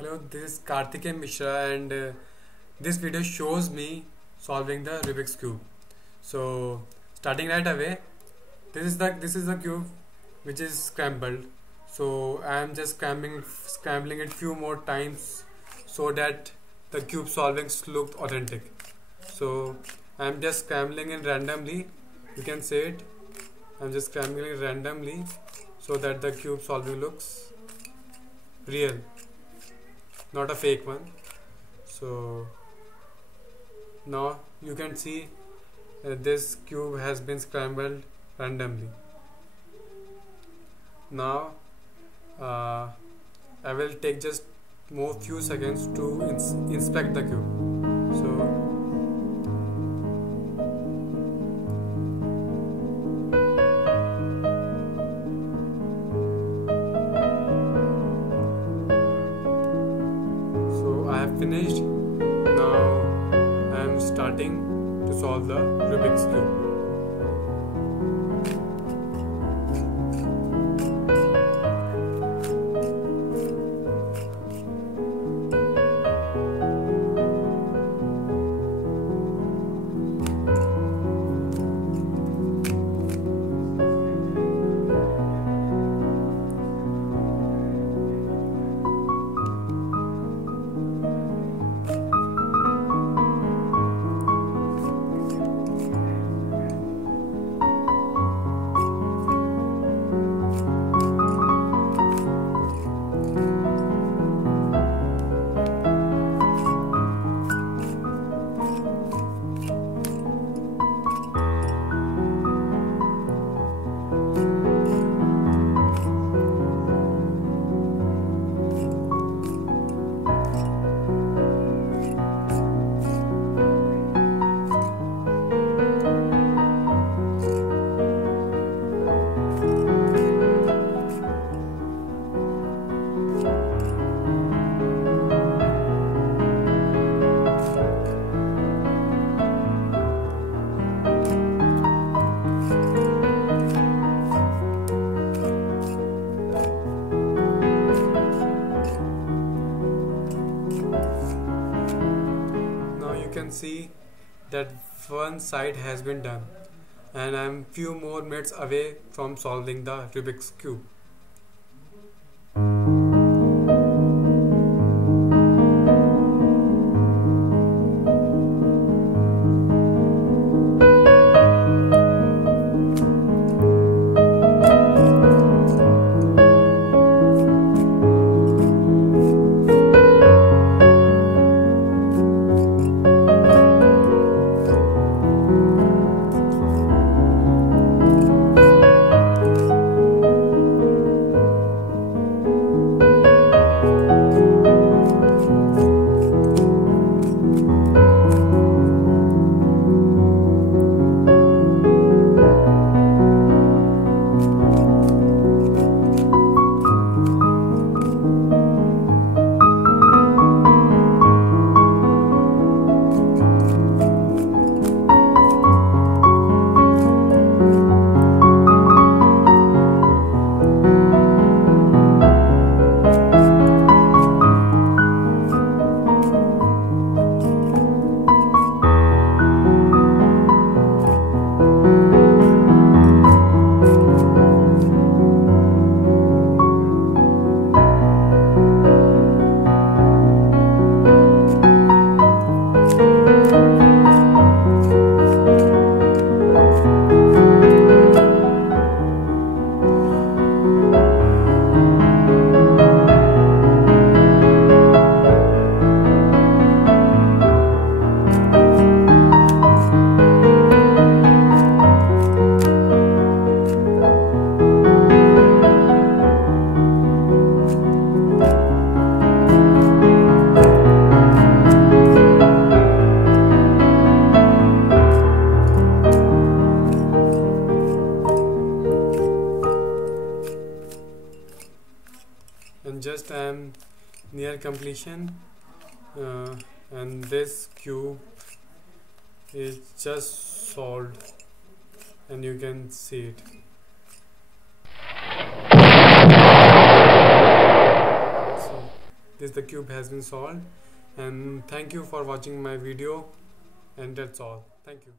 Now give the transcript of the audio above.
Hello, this is Karthikeyan Mishra and this video shows me solving the Rubik's Cube. So starting right away, this is the cube which is scrambled. So I am just scrambling it few more times so that the cube solvings looked authentic. So I am just scrambling it randomly. You can say it. I am just scrambling it randomly so that the cube solving looks real, not a fake one. So now you can see this cube has been scrambled randomly. Now I will take just more few seconds to inspect the cube. So I have finished. Now I am starting to solve the Rubik's Cube. Can see that one side has been done and I am few more minutes away from solving the Rubik's Cube. And just I am near completion and this cube is just solved and you can see it. So this the cube has been solved. And thank you for watching my video, and that's all. Thank you.